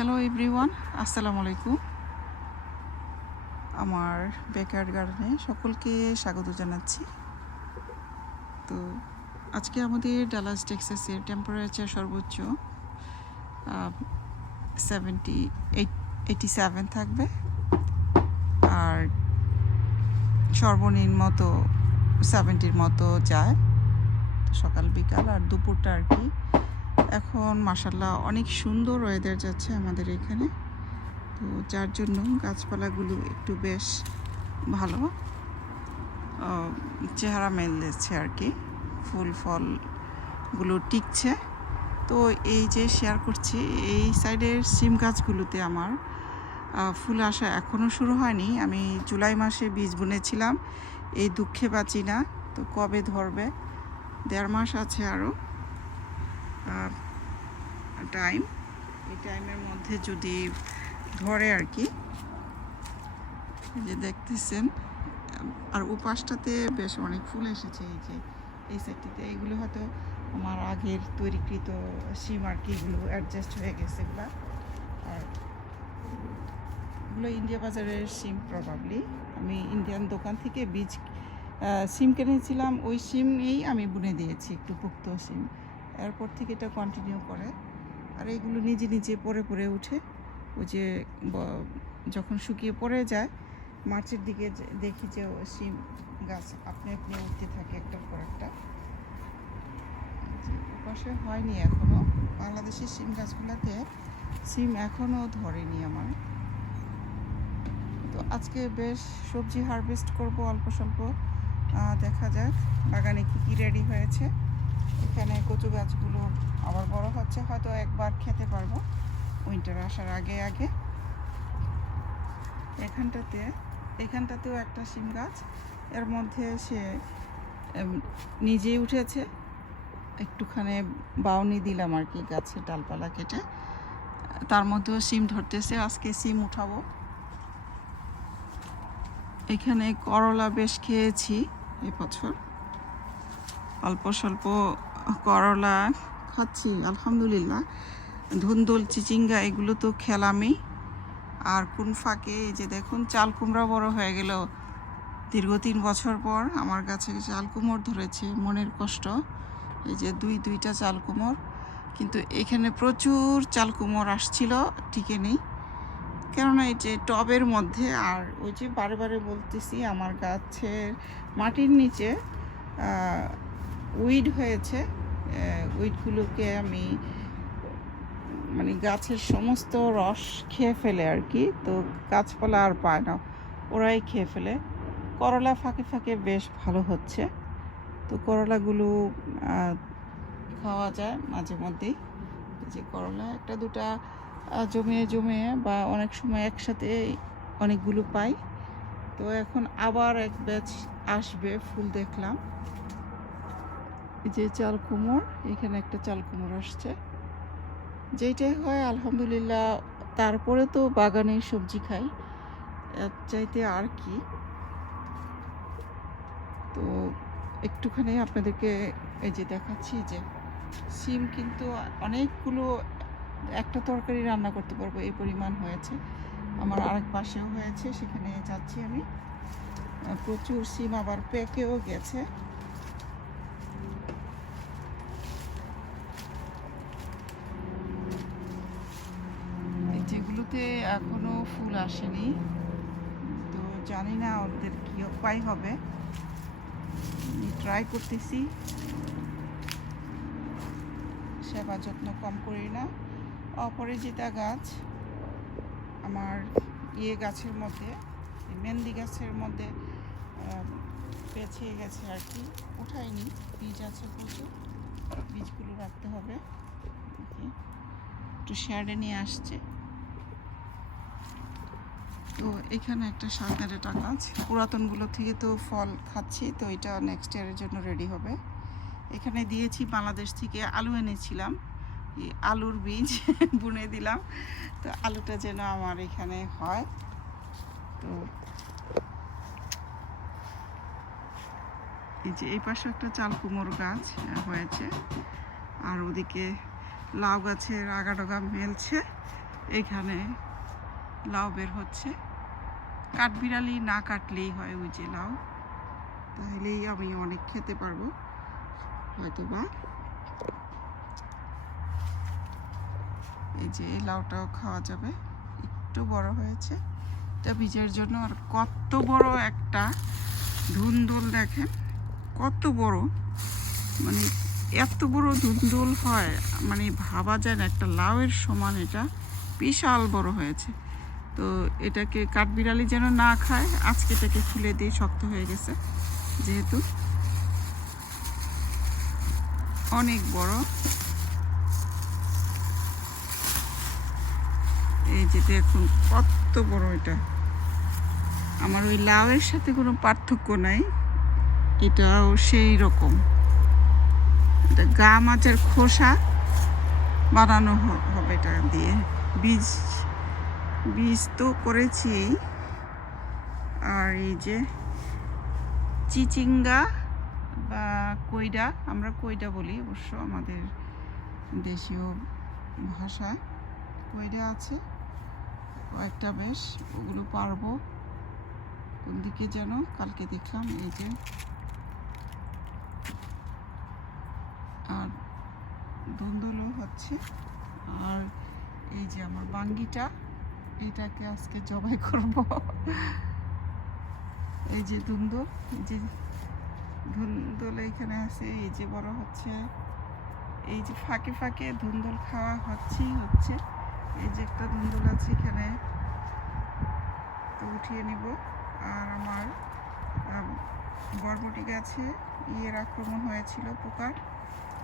Hello everyone আসসালামু আলাইকুম আমার বেকার গার্ডেনে সকলকে স্বাগত জানাচ্ছি। তো আজকে আমাদের ডালাস টেক্সাসের টেম্পারেচার সর্বোচ্চ সেভেন্টি এইট সেভেন থাকবে। আর সর্বনিম্ন মতো সেভেন্টির মতো যায়। সকাল, বিকাল আর দুপুরটা আর কি এখন মাসাল্লাহ অনেক সুন্দর ওয়েদার যাচ্ছে আমাদের এখানে। তো যার জন্য গাছপালাগুলো একটু বেশ ভালো। চেহারা মেলেছে আর কি। ফুল ফলগুলো টিকছে। তো এই যে শেয়ার করছি, এই সাইডের সিম গাছগুলোতে আমার ফুল আসা এখনও শুরু হয়নি। আমি জুলাই মাসে বীজ বুনেছিলাম, এই দুঃখে বাঁচি না। তো কবে ধরবে? দেড় মাস আছে আরও টাইম এই টাইমের মধ্যে যদি ধরে আর কি যে দেখতেছেন, আর উপাসটাতে বেশ অনেক ফুল এসেছে, এই যে, এই সাইডটিতে এগুলো হয়তো আমার আগের তৈরিকৃত সিম আর কি, এগুলো অ্যাডজাস্ট হয়ে গেছে এগুলো। আর এগুলো ইন্ডিয়া বাজারের সিম প্রবাবলি আমি ইন্ডিয়ান দোকান থেকে বীজ সিম কিনেছিলাম, ওই সিম সিমেই আমি বুনে দিয়েছি, একটু পুক্ত সিম। এরপর থেকে এটা কন্টিনিউ করে। আর এগুলো নিজে নিজে পরে পরে উঠে, ওই যে যখন শুকিয়ে পড়ে যায় মার্চের দিকে দেখি যে সিম গাছ আপনি আপনি উঠতে থাকে একটার পর একটা। ওপাশে হয়নি এখনও। বাংলাদেশের সিম গাছগুলোতে সিম এখনও ধরেনি আমার। তো আজকে বেশ সবজি হারভেস্ট করব, অল্প স্বল্প। দেখা যাক বাগানে কি কি রেডি হয়েছে। এখানে কচু গাছগুলো আবার বড় হচ্ছে, হয়তো একবার খেতে পারব। উইন্টার আসার আগে আগে। এখানটাতে, এখানটাতেও একটা সিম গাছ। এর মধ্যে সে নিজেই উঠেছে। একটুখানি বাউনি দিলাম আর কি গাছের ডালপালা কেটে। তার মধ্যেও সিম ধরতেছে, আজকে সিম উঠাবো। এখানে করলা বেশ খেয়েছি এবছর অল্প স্বল্প করলা খাচ্ছি, আলহামদুলিল্লাহ। ধুন্দুল, চিচিঙ্গা, এগুলো তো খেলামই। আর কোন ফাঁকে, এই যে দেখুন, চাল কুমড়া বড় হয়ে গেল। দীর্ঘ তিন বছর পর আমার কাছে চাল কুমড় ধরেছে, মনের কষ্ট। এই যে দুই, দুইটা চাল কুমড়। কিন্তু এখানে প্রচুর চাল কুমড় আসছিল টিকে নেই। কেননা এই যে টবের মধ্যে, আর ওই যে বারে বারে বলতেছি, আমার গাছের মাটির নিচে উইড হয়েছে উইডগুলোকে আমি মানে গাছের সমস্ত রস খেয়ে ফেলে আর কি, তো গাছপালা আর পায় না, ওরাই খেয়ে ফেলে। করলা ফাঁকে ফাঁকে বেশ ভালো হচ্ছে, তো করলাগুলো খাওয়া যায় মাঝে মধ্যেই। যে করলা, একটা দুটা জমিয়ে জমিয়ে বা অনেক সময় একসাথে অনেকগুলো পাই। তো এখন আবার এক ব্যাচ আসবে, ফুল দেখলাম। এই যে চাল কুমড়, এখানে একটা চাল কুমড় আসছে। যেইটাই হয়, আলহামদুলিল্লাহ, তারপরে তো বাগানে সবজি খাই। চাইতে আর কি? তো একটুখানি আপনাদেরকে এই যে দেখাচ্ছি যে সিম কিন্তু অনেকগুলো, একটা তরকারি রান্না করতে পারব, এই পরিমাণ হয়েছে। আমার আরেক পাশেও হয়েছে, সেখানে যাচ্ছি আমি। প্রচুর সিম আবার পেকেও গেছে এই যেগুলোতে এখনও ফুল আসেনি। তো জানি না ওদের কি উপায় হবে। ট্রাই করতেছি। সেবা যত্ন কম করি না। অপরাজিতা গাছ, আমার ইয়ে গাছের মধ্যে মেহেন্দি গাছের মধ্যে পেঁচিয়ে গেছে আর কি। উঠাইনি, বীজ আছে প্রচুর। বীজগুলো রাখতে হবে। একটু শেয়ারে নিয়ে আসছে। তো এখানে একটা সালদারেটা গাছ পুরাতনগুলো থেকে তো ফল খাচ্ছি, তো এটা নেক্সট ইয়ারের জন্য রেডি হবে। এখানে দিয়েছি বাংলাদেশ থেকে আলু এনেছিলাম। আলুর বীজ বুনে দিলাম। তো আলুটা যেন আমার এখানে হয়। তো এই যে এই পাশে একটা চাল কুমড়ো গাছ হয়েছে। আর ওদিকে লাউ গাছের আগা ডগা মেলছে। এখানে লাউ বের হচ্ছে। কাঠবিড়ালি না কাটলেই হয় ওই যে লাউ। তাহলেই আমি অনেক খেতে পারব। হয়তো বা এই যে এই লাউটাও খাওয়া যাবে। একটু বড় হয়েছে। এটা বীজের জন্য আর কত বড় একটা ধুন্দুল দেখেন। কত বড়। মানে এত বড় ধুন্দুল হয়। মানে ভাবা যায় না, একটা লাউয়ের সমান এটা। বিশাল বড় হয়েছে। তো এটাকে কাঠবিড়ালি যেন না খায়, আজকে এটাকে খুলে দিয়ে শক্ত হয়ে গেছে, যেহেতু। অনেক বড়। এই যে দেখুন, কত বড় এটা। আমার ওই লাউয়ের সাথে কোনো পার্থক্য নাই, এটাও সেই রকম। এটা গা মাছের খোসা বানানো হবে এটা দিয়ে, বীজ বীজ তো করেছি। আর এই যে চিচিঙ্গা বা কইডা আমরা কইডা বলি অবশ্য আমাদের দেশীয় ভাষা কইডা আছে, কয়েকটা বেশ, ওগুলো পারব। কোন দিকে যেন, কালকে দেখলাম এই যে। আর ধুন্দুলও হচ্ছে। আর এই যে আমার বাঙ্গিটা এটাকে আজকে জবাই করব। এই যে ধুন্দুল এই যে ধুন্দুল এখানে আছে এই যে বড় হচ্ছে এই যে ফাঁকে ফাঁকে ধুন্দুল খাওয়া হচ্ছেই হচ্ছে। এই যে একটা ধুন্দুল আছে এখানে। তো উঠিয়ে নিব। আর আমার আম, বরবটি গাছে ইয়ের আক্রমণ হয়েছিল পোকার।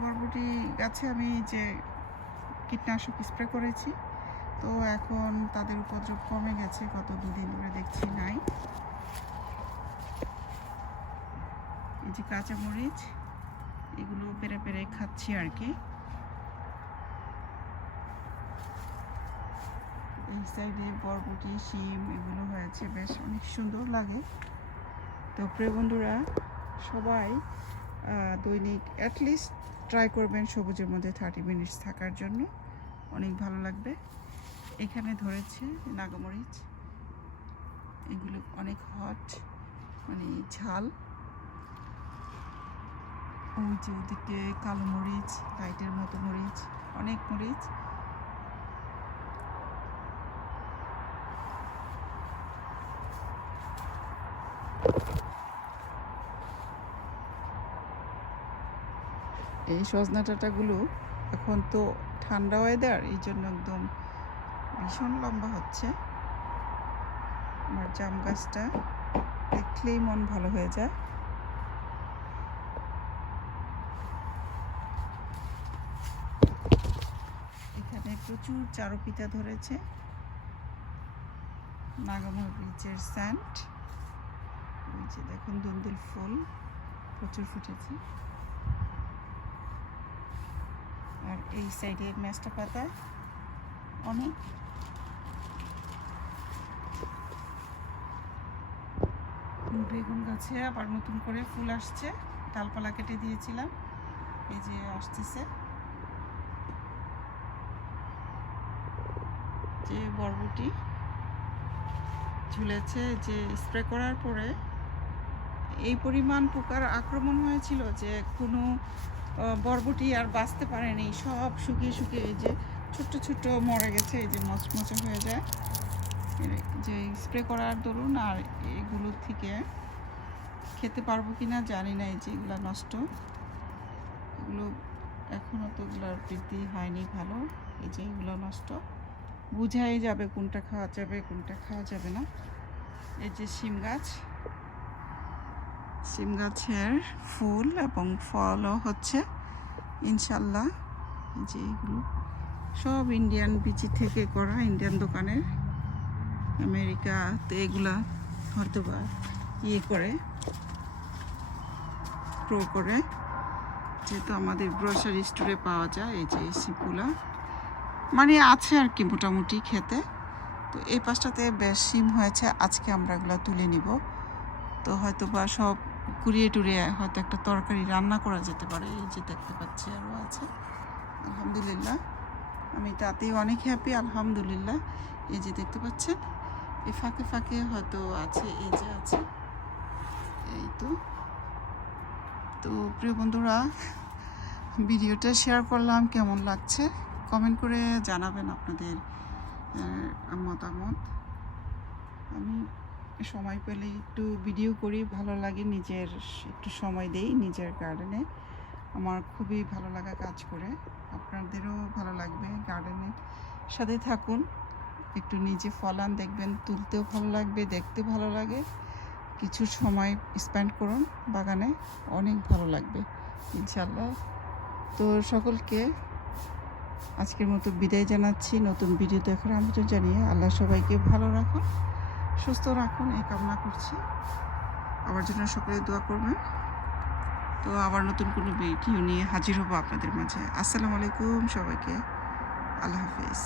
বরবটি গাছে আমি যে কীটনাশক স্প্রে করেছি। তো এখন তাদের উপদ্রব কমে গেছে, গত দুদিন ধরে দেখছি নাই। এই যে কাঁচামরিচ এগুলো পেরে পেরে খাচ্ছি আর কি। এই সাইডে বরবটি, শিম, এগুলো হয়েছে, বেশ অনেক সুন্দর লাগে। তো প্রিয় বন্ধুরা, সবাই দৈনিক অ্যাটলিস্ট ট্রাই করবেন সবুজের মধ্যে থার্টি মিনিটস থাকার জন্য। অনেক ভালো লাগবে। এখানে ধরেছে নাগামরিচ। এগুলো অনেক হট মানে ঝাল। ওই যে ওদিকে কালো মরিচ লাইটের মতো মরিচ, অনেক মরিচ। এই সজনা ডাঁটাগুলো এখন তো ঠান্ডা ওয়েদার এই জন্য একদম ভীষণ লম্বা হচ্ছে। আমার জাম গাছটা দেখলেই মন ভালো হয়ে যায়। এখানে প্রচুর চারুপিতা ধরেছে। নাগামোর ব্রিজের স্যান্ড। যে দেখুন দুন্দুল ফুল প্রচুর ফুটেছে। আর এই সাইডে মেস্টা পাতা অনেক বেগুন গাছে আবার নতুন করে ফুল আসছে। ডালপালা কেটে দিয়েছিলাম। এই যে আসতেছে। যে বরবটি ঝুলেছে, যে স্প্রে করার পরে এই পরিমাণ পোকার আক্রমণ হয়েছিল যে কোনো বরবটি আর বাঁচতে পারেনি। সব শুকিয়ে শুকিয়ে এই যে ছোট্ট ছোট্ট মরে গেছে, এই যে মচমচে হয়ে যায়। যে স্প্রে করার দরুন আর এগুলো থেকে খেতে পারব কি না জানি না, এই যে এগুলো নষ্ট। এগুলো এখনও তো এগুলোর বৃদ্ধি হয়নি ভালো, এই যে এগুলো নষ্ট। বুঝাই যাবে কোনটা খাওয়া যাবে, কোনটা খাওয়া যাবে না। এই যে শিম গাছ। শিম গাছের ফুল এবং ফলও হচ্ছে, ইনশাল্লাহ। যে এগুলো সব ইন্ডিয়ান বিচি থেকে করা, ইন্ডিয়ান দোকানের। আমেরিকাতে এগুলা হয়তো বা ইয়ে করে প্রো করে। যেহেতু আমাদের গ্রোসারি স্টোরে পাওয়া যায়, এই যে সিপুলা মানে আছে আর কি মোটামুটি খেতে। তো এই পাশটাতে বেশ সিম হয়েছে, আজকে আমরা এগুলো তুলে নিব। তো হয়তো বা সব কুড়িয়ে টুরিয়ে হয়তো একটা তরকারি রান্না করা যেতে পারে, এই যে দেখতে পাচ্ছি আরও আছে। আলহামদুলিল্লাহ। আমি তাতেই অনেক হ্যাপি আলহামদুলিল্লাহ। এই যে দেখতে পাচ্ছেন এই ফাঁকে ফাঁকে হয়তো আছে, এই যে আছে, এই তো। তো প্রিয় বন্ধুরা, ভিডিওটা শেয়ার করলাম, কেমন লাগছে? কমেন্ট করে জানাবেন আপনাদের মতামত। আমি সময় পেলে একটু ভিডিও করি, ভালো লাগে, নিজের একটু সময় দেই নিজের গার্ডেনে আমার খুবই ভালো লাগা কাজ করে। আপনাদেরও ভালো লাগবে গার্ডেনের সাথে থাকুন। একটু নিজে ফলান, দেখবেন তুলতেও ভালো লাগবে, দেখতে ভালো লাগে। কিছু সময় স্পেন্ড করুন বাগানে, অনেক ভালো লাগবে ইনশাল্লাহ তো সকলকে আজকের মতো বিদায় জানাচ্ছি, নতুন ভিডিও দেখার আমন্ত্রণ জানিয়ে আল্লাহ সবাইকে ভালো রাখুন, সুস্থ রাখুন, এই কামনা করছি। আমার জন্য সকলে দোয়া করবেন। তো আবার নতুন কোনো ভিডিও নিয়ে হাজির হব আপনাদের মাঝে। আসসালামু আলাইকুম সবাইকে। আল্লাহ হাফিজ।